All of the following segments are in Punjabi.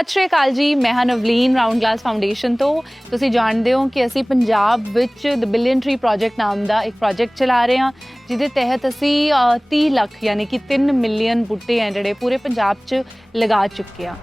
ਸਤਿ ਸ਼੍ਰੀ ਅਕਾਲ ਜੀ। ਮੈਂ ਹਾਂ ਨਵਲੀਨ ਰਾਉਂਡ ਗਲਾਸ ਫਾਊਂਡੇਸ਼ਨ ਤੋਂ। ਤੁਸੀਂ ਜਾਣਦੇ ਹੋ ਕਿ ਅਸੀਂ ਪੰਜਾਬ ਵਿੱਚ ਦ ਬਿਲੀਅਨ ਟਰੀ ਪ੍ਰੋਜੈਕਟ ਨਾਮ ਦਾ ਇੱਕ ਪ੍ਰੋਜੈਕਟ ਚਲਾ ਰਹੇ ਹਾਂ ਜਿਹਦੇ ਤਹਿਤ ਅਸੀਂ ਅ, 30 ਲੱਖ ਯਾਨੀ ਕਿ 3 ਮਿਲੀਅਨ ਬੂਟੇ ਆ ਜਿਹੜੇ ਪੂਰੇ ਪੰਜਾਬ 'ਚ ਲਗਾ ਚੁੱਕੇ ਆ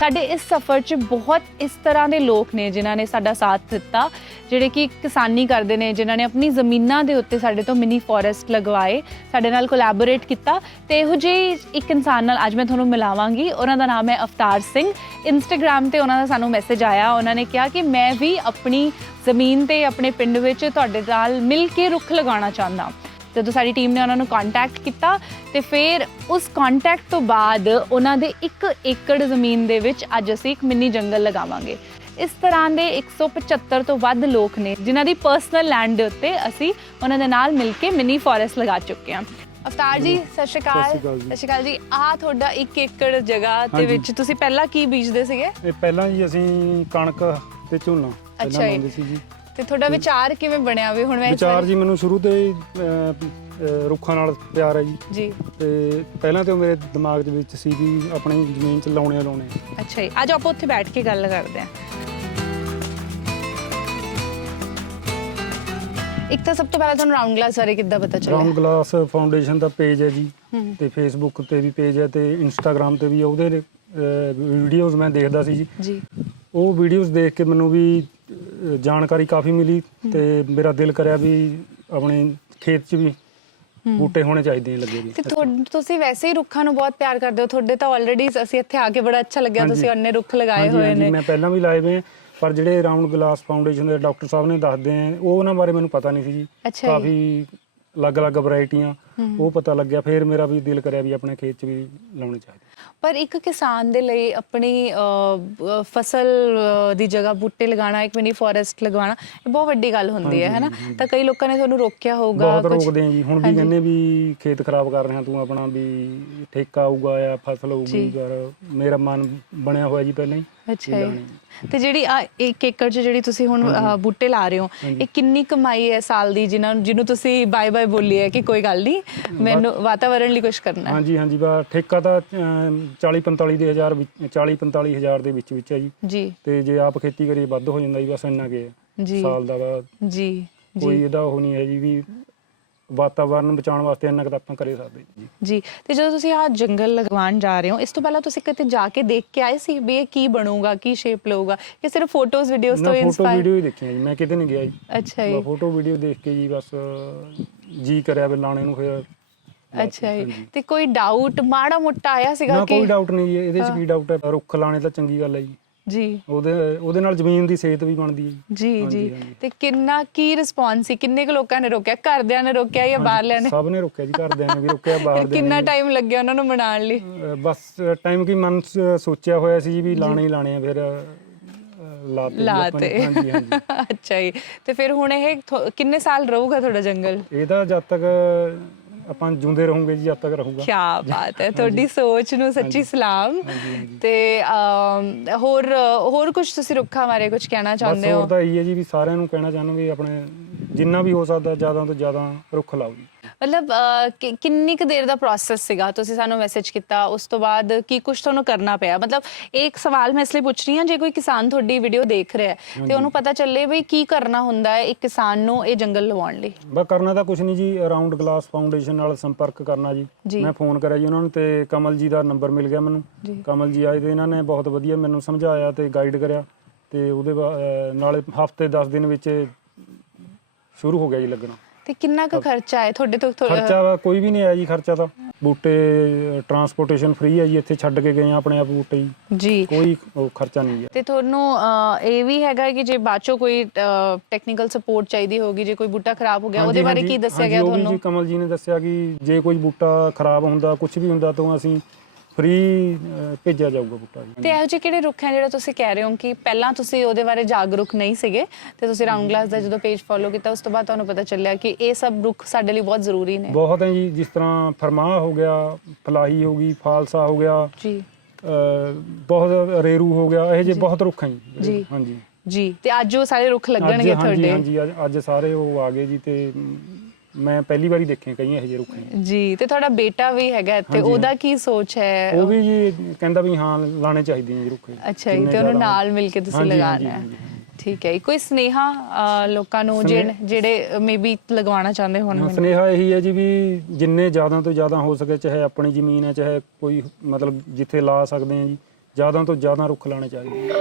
ਸਾਡੇ ਇਸ ਸਫ਼ਰ 'ਚ ਬਹੁਤ ਇਸ ਤਰ੍ਹਾਂ ਦੇ ਲੋਕ ਨੇ ਜਿਨ੍ਹਾਂ ਨੇ ਸਾਡਾ ਸਾਥ ਦਿੱਤਾ, ਜਿਹੜੇ ਕਿ ਕਿਸਾਨੀ ਕਰਦੇ ਨੇ, ਜਿਨ੍ਹਾਂ ਨੇ ਆਪਣੀ ਜ਼ਮੀਨਾਂ ਦੇ ਉੱਤੇ ਸਾਡੇ ਤੋਂ ਮਿਨੀ ਫੋਰੈਸਟ ਲਗਵਾਏ, ਸਾਡੇ ਨਾਲ ਕੋਲੈਬੋਰੇਟ ਕੀਤਾ ਤੇ ਇਹੋ ਜਿਹੇ ਇੱਕ ਇਨਸਾਨ ਨਾਲ ਅੱਜ ਮੈਂ ਤੁਹਾਨੂੰ ਮਿਲਾਵਾਂਗੀ। ਉਹਨਾਂ ਦਾ ਨਾਮ ਹੈ ਅਵਤਾਰ ਸਿੰਘ। ਇੰਸਟਾਗ੍ਰam ਤੇ ਉਹਨਾਂ ਦਾ ਸਾਨੂੰ ਮੈਸੇਜ ਆਇਆ। ਉਹਨਾਂ ਨੇ ਕਿਹਾ ਕਿ ਮੈਂ ਵੀ ਆਪਣੀ ਜ਼ਮੀਨ ਤੇ ਆਪਣੇ ਪਿੰਡ ਵਿੱਚ ਤੁਹਾਡੇ ਨਾਲ ਮਿਲ ਕੇ ਰੁੱਖ ਲਗਾਉਣਾ ਚਾਹੁੰਦਾ। ਜਦੋਂ ਸਾਡੀ ਟੀਮ ਨੇ ਉਹਨਾਂ ਨੂੰ ਕੰਟੈਕਟ ਕੀਤਾ ਤੇ ਫਿਰ ਉਸ ਕੰਟੈਕਟ ਤੋਂ ਬਾਅਦ ਉਹਨਾਂ ਦੇ 1 ਏਕੜ ਜ਼ਮੀਨ ਦੇ ਵਿੱਚ ਅੱਜ ਅਸੀਂ ਇੱਕ ਮਿੰਨੀ ਜੰਗਲ ਲਗਾਵਾਂਗੇ ਇਸ ਤਰ੍ਹਾਂ ਦੇ 175 ਤੋਂ ਵੱਧ ਲੋਕ ਨੇ ਜਿਨ੍ਹਾਂ ਦੀ ਪਰਸਨਲ ਲੈਂਡ ਦੇ ਉੱਤੇ ਅਸੀਂ ਉਹਨਾਂ ਦੇ ਨਾਲ ਮਿਲ ਕੇ ਮਿੰਨੀ ਫੋਰੈਸਟ ਲਗਾ ਚੁੱਕੇ ਹਾਂ ਅਵਤਾਰ ਜੀ ਸਤਿ ਸ਼੍ਰੀ ਅਕਾਲ ਸਤਿ ਸ਼੍ਰੀ ਅਕਾਲ ਜੀ। ਆਹ ਤੁਹਾਡਾ 1 ਏਕੜ ਜਗ੍ਹਾ ਦੇ। ਵਿੱਚ ਤੁਸੀਂ ਪਹਿਲਾਂ ਕੀ ਬੀਜਦੇ ਸੀਗੇ ਇਹ ਪਹਿਲਾਂ ਜੀ ਅਸੀਂ ਕਣਕ ਤੇ ਝੋਨਾ ਪਹਿਲਾਂ ਜੀ। ਲਾਉਂਦੇ ਸੀ ਜੀ ਤੇ ਤੁਹਾਡਾ ਵਿਚਾਰ ਕਿਵੇਂ ਬਣਿਆ ਵੀ ਹੁਣ ਮੈਂ ਇਸ ਵਿਚਾਰ ਜੀ ਮੈਨੂੰ ਸ਼ੁਰੂ ਤੋਂ ਹੀ ਅਹ, ਅਹ, ਰੁੱਖਾਂ ਨਾਲ ਪਿਆਰ ਹੈ ਜੀ। ਜੀ। ਤੇ ਪਹਿਲਾਂ ਤੋਂ ਮੇਰੇ ਦਿਮਾਗ ਦੇ ਵਿੱਚ ਸੀ ਵੀ ਆਪਣੀ ਜ਼ਮੀਨ 'ਚ ਲਾਉਣੇ ਆ ਲਾਉਣੇ। ਆ। ਅੱਛਾ ਜੀ ਅੱਜ ਆਪਾਂ ਉੱਥੇ ਬੈਠ ਕੇ ਗੱਲ ਕਰਦੇ ਹਾਂ। ਇੱਕ ਤਾਂ ਸਭ ਤੋਂ ਪਹਿਲਾਂ ਤੁਹਾਨੂੰ ਰਾਉਂਡ ਗਲਾਸ ਬਾਰੇ ਕਿੱਦਾਂ ਪਤਾ ਚੱਲਿਆ? ਰਾਉਂਡ ਗਲਾਸ ਫਾਊਂਡੇਸ਼ਨ ਦਾ ਪੇਜ ਹੈ ਜੀ। ਤੇ ਫੇਸਬੁੱਕ ਤੇ ਵੀ ਪੇਜ ਹੈ ਤੇ ਇੰਸਟਾਗ੍ਰam ਤੇ ਵੀ ਉਹਦੇ ਵੀਡੀਓਜ਼ ਮੈਂ ਦੇਖਦਾ ਸੀ ਜੀ। ਜੀ। ਉਹ ਵੀਡੀਓਜ਼ ਦੇਖ ਕੇ ਮੈਨੂੰ ਵੀ ਜਾਣਕਾਰੀ ਕਾਫੀ ਮਿਲੀ ਤੇ ਮੇਰਾ ਦਿਲ ਕਰਿਆ ਵੀ ਆਪਣੇ ਖੇਤ 'ਚ ਵੀ ਬੂਟੇ ਹੋਣੇ ਚਾਹੀਦੇ ਨੇ ਲੱਗੇ ਜੀ ਤੇ ਤੁਸੀਂ ਵੈਸੇ ਹੀ ਰੁੱਖਾਂ ਨੂੰ ਬਹੁਤ ਪਿਆਰ ਕਰਦੇ ਹੋ। ਤੁਹਾਡੇ ਤਾਂ ਆਲਰੇਡੀ ਅਸੀਂ ਇੱਥੇ ਆ ਕੇ ਬੜਾ ਅੱਛਾ ਲੱਗਿਆ। ਹਾਂਜੀ। ਤੁਸੀਂ ਅੰਨੇ ਰੁੱਖ ਲਗਾਏ ਹਾਂਜੀ, ਹੋਏ ਹਾਂਜੀ, ਨੇ। ਮੈਂ ਪਹਿਲਾਂ ਵੀ ਲਾਏ ਵੇ ਆ, ਪਰ ਜਿਹੜੇ ਰਾਉਂਡ ਗਲਾਸ ਫਾਊਂਡੇਸ਼ਨ ਦੇ ਡਾਕਟਰ ਸਾਹਿਬ ਨੇ ਦੱਸਦੇ ਆ ਉਹ ਉਹਨਾਂ ਬਾਰੇ ਮੈਨੂੰ ਪਤਾ ਨਹੀਂ ਸੀ ਜੀ। ਅੱਛਾ ਜੀ। ਕਾਫੀ ਅਲੱਗ-ਅਲੱਗ ਵੈਰਾਈਟੀਆਂ ਉਹ ਪਤਾ ਲੱਗਿਆ ਫਿਰ ਮੇਰਾ ਵੀ ਦਿਲ ਕਰਿਆ ਵੀ ਆਪਣੇ ਖੇਤ 'ਚ ਵੀ ਲਾਉਣੇ ਚਾਹੀਦੇ ਪਰ ਇੱਕ ਕਿਸਾਨ ਦੇ ਲਈ ਆਪਣੀ ਫਸਲ ਦੀ ਜਗ੍ਹਾ ਬੂਟੇ ਲਗਾਉਣਾ ਇੱਕ ਮਿਨੀ ਫੋਰੈਸਟ ਲਗਵਾਉਣਾ ਇਹ ਬਹੁਤ ਵੱਡੀ ਗੱਲ ਹੁੰਦੀ ਹੈ ਹੈਨਾ। ਤਾਂ ਕਈ ਲੋਕਾਂ ਨੇ ਤੁਹਾਨੂੰ ਰੋਕਿਆ ਹੋਊਗਾ ਬਹੁਤ ਕੁਛ- ਰੋਕਦੇ ਆ ਜੀ ਹੁਣ ਵੀ। ਕਹਿੰਦੇ ਵੀ ਖੇਤ ਖਰਾਬ ਕਰ ਰਿਹਾ ਤੂੰ ਆਪਣਾ ਵੀ ਠੇਕਾ ਆਊਗਾ ਜਾਂ ਫਸਲ ਹੋਊਗੀ ਜੀ। ਪਰ ਮੇਰਾ ਮਨ ਬਣਿਆ ਹੋਇਆ ਜੀ ਪਹਿਲਾਂ ਹੀ ਅੱਛਾ ਜੀ। ਤੇ ਜਿਹੜੀ ਆ ਇੱਕ ਏਕੜ 'ਚ ਜਿਹੜੀ ਤੁਸੀਂ ਹੁਣ ਬੂਟੇ ਲਾ ਰਹੇ ਹੋ। ਇਹ ਕਿੰਨੀ ਕਮਾਈ ਹੈ ਸਾਲ ਦੀ ਜਿਨ੍ਹਾਂ ਨੂੰ ਜਿਹਨੂੰ ਤੁਸੀਂ ਬਾਏ ਬਾਏ ਬੋਲੀ ਹੈ ਕਿ ਕੋਈ ਗੱਲ ਨਹੀਂ ਮੈਨੂੰ ਵਾਤਾਵਰਣ ਲਈ ਕੁਝ ਕਰਨਾ ਹੈ। ਹਾਂਜੀ ਹਾਂਜੀ ਬਾ ਠੇਕਾ ਤਾਂ 40 45 ਦੇ ਹਜ਼ਾਰ 40 45 ਹਜ਼ਾਰ ਦੇ ਵਿੱਚ ਵਿੱਚ ਹੈ ਜੀ। ਜੀ। ਤੇ ਜੇ ਆਪ ਖੇਤੀ ਕਰੀਏ ਵੱਧ ਹੋ ਜਾਂਦਾ ਜੀ ਬਸ ਇੰਨਾ ਕੇ ਜੀ। ਸਾਲ ਦਾ ਵਾ ਜੀ ਕੋਈ ਜੀ ਇਹਦਾ ਉਹ ਨਹੀਂ ਹੈ ਜੀ ਵੀ ਵਾਤਾਵਰਨ ਬਚਾਉਣ ਵਾਸਤੇ ਇੰਨਾ ਕੁ ਤਾਂ ਆਪਾਂ ਕਰੇ ਸਕਦੇ ਜੀ। ਜੀ ਤੇ ਜਦੋਂ ਤੁਸੀਂ ਆ ਜੰਗਲ ਲਗਵਾਉਣ ਜਾ ਰਹੇ ਹੋ ਇਸ ਤੋਂ ਪਹਿਲਾਂ ਤੁਸੀਂ ਕਿਤੇ ਜਾ ਕੇ ਦੇਖ ਕੇ ਆਏ ਸੀ ਵੀ ਇਹ ਕੀ ਬਣੂਗਾ ਕੀ ਸ਼ੇਪ ਲਊਗਾ? ਕਿ ਸਿਰਫ ਫੋਟੋਜ਼ ਵੀਡੀਓਜ਼ ਤੋਂ ਫੋਟੋ ਇਨਸਪਾਇਰ ਵੀਡੀਓ ਹੀ ਦੇਖੀਆਂ ਜੀ ਮੈਂ ਕਿਤੇ ਨਹੀਂ ਗਿਆ ਜੀ। ਅੱਛਾ ਜੀ। ਫੋਟੋ ਵੀਡੀਓ ਦੇਖ ਕੇ ਜੀ ਬਸ ਜੀ ਕਰਿਆ ਵੀ ਲਾਣੇ ਨੂੰ ਫਿਰ ਅੱਛਾ ਜੀ। ਤੇ ਕੋਈ ਡਾਊਟ ਮਾੜਾ ਮੋਟਾ ਆਇਆ ਸੀਗਾ ਨਾ ਕਿ ਕੋਈ ਡਾਊਟ ਨਹੀਂ ਜੀ ਇਹਦੇ ਚ। ਕੀ ਡਾਊਟ ਹੈ ਰੁੱਖ ਲਾਣੇ ਤਾਂ ਚੰਗੀ ਗੱਲ ਹੈ ਜੀ। ਜੀ। ਉਹਦੇ ਉਹਦੇ ਨਾਲ ਜ਼ਮੀਨ ਦੀ ਸਿਹਤ ਵੀ ਬਣਦੀ ਹੈ ਜੀ। ਹਾਂਜੀ, ਜੀ। ਹਾਂਜੀ। ਤੇ ਕਿੰਨਾ ਕੀ ਰਿਸਪੌਂਸ ਸੀ? ਕਿੰਨੇ ਕੁ ਲੋਕਾਂ ਨੇ ਰੋਕਿਆ? ਘਰਦਿਆਂ ਨੇ ਰੋਕਿਆ ਜਾਂ ਬਾਹਰਲਿਆਂ ਨੇ? ਸਭ ਨੇ ਰੁਕਿਆ ਜੀ ਘਰਦਿਆਂ ਨੇ ਵੀ ਰੁਕਿਆ ਬਾਹਰ ਫਿਰ ਦੇ ਕਿੰਨਾ ਟਾਈਮ ਲੱਗਿਆ ਉਹਨਾਂ ਨੂੰ ਮਨਾਉਣ ਲਈ? ਬਸ ਟਾਈਮ ਕੀ ਮਨ ਚ ਸੋਚਿਆ ਹੋਇਆ ਸੀ ਜੀ ਵੀ ਲਾਣੇ ਹੀ ਲਾਣੇ ਆ ਫਿਰ ਲਾਤੇ ਜੀ ਆਪਾਂ ਨੇ। ਲਾਤੇ ਹਾਂਜੀ ਹਾਂਜੀ। ਅੱਛਾ ਜੀ। ਤੇ ਫਿਰ ਹੁਣ ਇਹ ਥੋ- ਕਿੰਨੇ ਸਾਲ ਰਹੂਗਾ ਤੁਹਾਡਾ ਜੰਗਲ? ਇਹਦਾ ਜਦ ਤੱਕ ਆਪਾਂ ਜਿਉਂਦੇ ਰਹੋਗੇ ਜੀ ਜਦ ਤੱਕ ਰਹੂਗਾ। ਕੀ ਬਾਤ ਹੈ। ਤੁਹਾਡੀ ਸੋਚ ਨੂੰ ਸੱਚੀ ਸਲਾਮ। ਹਾਂਜੀ, ਹਾਂਜੀ। ਤੇ ਅਮ, ਹੋਰ ਹੋਰ ਕੁਝ ਤੁਸੀਂ ਰੁੱਖਾਂ ਬਾਰੇ ਕੁਝ ਕਹਿਣਾ ਬਸ ਚਾਹੁੰਦੇ ਹੋਰ ਹੋ ਤਾਂ ਇਹੀ ਹੈ ਜੀ ਵੀ ਸਾਰਿਆਂ ਨੂੰ ਕਹਿਣਾ ਚਾਹੁੰਦਾ ਵੀ ਆਪਣੇ ਜਿੰਨਾ ਵੀ ਹੋ ਸਕਦਾ ਜ਼ਿਆਦਾ ਤੋਂ ਜ਼ਿਆਦਾ ਰੁੱਖ ਲਾਓ ਜੀ। ਮਤਲਬ ਕਿ- ਕਿੰਨੀ ਕੁ ਦੇਰ ਦਾ ਪ੍ਰੋਸੈਸ ਸੀਗਾ? ਤੁਸੀਂ ਸਾਨੂੰ ਮੈਸੇਜ ਕੀਤਾ ਉਸ ਤੋਂ ਬਾਅਦ ਕੀ ਕੁਝ ਤੁਹਾਨੂੰ ਕਰਨਾ ਪਿਆ? ਮਤਲਬ ਇੱਕ ਸਵਾਲ ਮੈਂ ਇਸ ਲਈ ਪੁੱਛ ਰਹੀ ਹਾਂ ਜੇ ਕੋਈ ਕਿਸਾਨ ਤੁਹਾਡੀ ਵੀਡੀਓ ਦੇਖ ਰਿਹਾ ਹੈ ਤੇ ਉਹਨੂੰ ਪਤਾ ਚੱਲੇ ਵੀ ਕੀ ਕਰਨਾ ਹੁੰਦਾ ਹੈ ਇੱਕ ਕਿਸਾਨ ਨੂੰ ਇਹ ਜੰਗਲ ਲਵਾਉਣ ਲਈ? ਬਸ ਕਰਨਾ ਤਾਂ ਕੁਝ ਨਹੀਂ ਜੀ ਅਰਾਊਂਡ ਗਲਾਸ ਫਾਊਂਡੇਸ਼ਨ ਨਾਲ ਸੰਪਰਕ ਕਰਨਾ ਜੀ। ਜੀ। ਮੈਂ ਫੋਨ ਕਰਿਆ ਜੀ ਉਹਨਾਂ ਨੂੰ ਤੇ ਕਮਲ ਜੀ ਦਾ ਨੰਬਰ ਮਿਲ ਗਿਆ ਮੈਨੂੰ। ਕਮਲ ਜੀ ਆਏ ਤੇ ਇਹਨਾਂ ਨੇ ਬਹੁਤ ਵਧੀਆ ਮੈਨੂੰ ਸਮਝਾਇਆ ਤੇ ਗਾਈਡ ਕਰਿਆ ਤੇ ਉਹਦੇ ਬਾ- ਅਹ ਨਾਲੇ ਹਫ਼ਤੇ 10 ਦਿਨ ਵਿੱਚ ਸ਼ੁਰੂ ਹੋ ਗਿਆ ਜੀ ਲੱਗਣਾ। ਤੇ ਕਿੰਨਾ ਕੁ ਖਰਚਾ ਹੈ ਤੁਹਾਡੇ ਤੋਂ ਖਰਚਾ ਵਾ ਕੋਈ ਵੀ ਨਹੀਂ ਆਇਆ ਜੀ ਖਰਚਾ ਤਾਂ। ਬੂਟੇ ਟਰਾਂਸਪੋਰਟੇਸ਼ਨ ਫ੍ਰੀ ਹੈ ਜੀ ਇੱਥੇ ਛੱਡ ਕੇ ਗਏ ਆ ਆਪਣੇ ਆਪ ਬੂਟੇ ਜੀ। ਜੀ। ਕੋਈ ਉਹ ਖਰਚਾ ਨਹੀਂ ਹੈ ਤੇ ਤੁਹਾਨੂੰ ਇਹ ਵੀ ਹੈਗਾ ਕਿ ਜੇ ਬਾਅਦ ਚੋਂ ਕੋਈ ਟੈਕਨੀਕਲ ਸਪੋਰਟ ਚਾਹੀਦੀ ਹੋਗੀ ਜੇ ਕੋਈ ਬੂਟਾ ਖਰਾਬ ਹੋ ਗਿਆ ਉਹਦੇ ਹਾਂਜੀ, ਬਾਰੇ ਹਾਂਜੀ, ਕੀ ਦੱਸਿਆ ਹਾਂਜੀ, ਗਿਆ ਉਹ ਵੀ ਤੁਹਾਨੂੰ ਜੀ ਕਮਲ ਜੀ ਨੇ ਦੱਸਿਆ ਕਿ ਜੇ ਕੋਈ ਬੂਟਾ ਖਰਾਬ ਹੁੰਦਾ ਕੁਝ ਵੀ ਹੁੰਦਾ ਤਾਂ ਅਸੀਂ ਫ੍ਰੀ ਭੇਜਿਆ ਜਾਊਗਾ ਬੂਟਾ ਜੀ। ਤੇ ਇਹੋ ਜਿਹੇ ਕਿਹੜੇ ਰੁੱਖ ਹੈ ਜਿਹੜਾ ਤੁਸੀਂ ਕਹਿ ਰਹੇ ਹੋ ਕਿ ਪਹਿਲਾਂ ਤੁਸੀਂ ਉਹਦੇ ਬਾਰੇ ਜਾਗਰੂਕ ਨਹੀਂ ਸੀਗੇ ਤੇ ਤੁਸੀਂ ਰਾਉਂਡ ਗਲਾਸ ਦਾ ਜਦੋਂ ਪੇਜ ਫੋਲੋ ਕੀਤਾ ਉਸ ਤੋਂ ਬਾਅਦ ਤੁਹਾਨੂੰ ਪਤਾ ਚੱਲਿਆ ਕਿ ਇਹ ਸਭ ਰੁੱਖ ਸਾਡੇ ਲਈ ਬਹੁਤ ਜ਼ਰੂਰੀ ਨੇ। ਬਹੁਤ ਹੈ ਜੀ ਜਿਸ ਤਰ੍ਹਾਂ ਫਰਮਾਹ ਹੋ ਗਿਆ ਫਲਾਹੀ ਹੋ ਗਈ ਫਾਲਸਾ ਹੋ ਗਿਆ ਜੀ। ਬਹੁਤ ਰੇਰੂ ਹੋ ਗਿਆ ਇਹ ਜੇ। ਬਹੁਤ ਰੁੱਖ ਹੈ ਜੀ। ਹਾਂਜੀ। ਜੀ ਤੇ ਅੱਜ ਉਹ ਸਾਰੇ ਰੁੱਖ ਲੱਗਣਗੇ ਤੁਹਾਡੇ। ਹਾਂਜੀ ਅੱਜ ਸਾਰੇ ਉਹ ਆ ਗਏ ਜੀ ਤੇ ਮ, ਪਹਿਲੀ ਵਾਰੀ ਦੇਖੇ ਕਈ ਇਹੋ ਜਿਹੇ ਰੁੱਖ ਨੇ। ਜੀ ਤੇ ਤੁਹਾਡਾ ਬੇਟਾ ਵੀ ਹੈਗਾ ਇੱਥੇ ਹਾਂਜੀ, ਉਹਦਾ। ਕੀ ਸੋਚ ਹੈ ਉਹ ਵੀ ਜੀ ਕਹਿੰਦਾ ਵੀ ਹਾਂ ਲਾਣੇ ਚਾਹੀਦੇ ਨੇ ਜੀ ਰੁੱਖ ਅੱਛਾ ਜੀ ਜਿੰਨੇ ਤੇ ਉਹਨੂੰ ਜ਼ਿਆਦਾ ਨਾਲ ਮਿਲ ਕੇ ਤੁਸੀਂ ਹਾਂਜੀ, ਹਾਂਜੀ, ਹੈ ਹਾਂਜੀ, ਹਾਂਜੀ। ਠੀਕ ਹੈ ਜੀ। ਕੋਈ ਸਨੇਹਾ ਲੋਕਾਂ ਨੂੰ ਸਨੇਹ- ਜਿਹੜੇ ਜਿਹੜੇ ਮੇਬੀ ਲਗਵਾਉਣਾ ਚਾਹੁੰਦੇ ਹੋਣ ਮੈਨੂੰ ਸੁਨੇਹਾ ਇਹੀ ਹੈ ਜੀ ਵੀ ਜਿੰਨੇ ਜ਼ਿਆਦਾ ਤੋਂ ਜ਼ਿਆਦਾ ਹੋ ਸਕੇ ਚਾਹੇ ਆਪਣੀ ਜ਼ਮੀਨ ਹੈ ਚਾਹੇ ਕੋਈ ਮਤਲਬ ਜਿੱਥੇ ਲਾ ਸਕਦੇ ਆ ਜੀ ਜ਼ਿਆਦਾ ਤੋਂ ਜ਼ਿਆਦਾ ਰੁੱਖ ਲਾਣੇ ਚਾਹੀਦੇ ਆ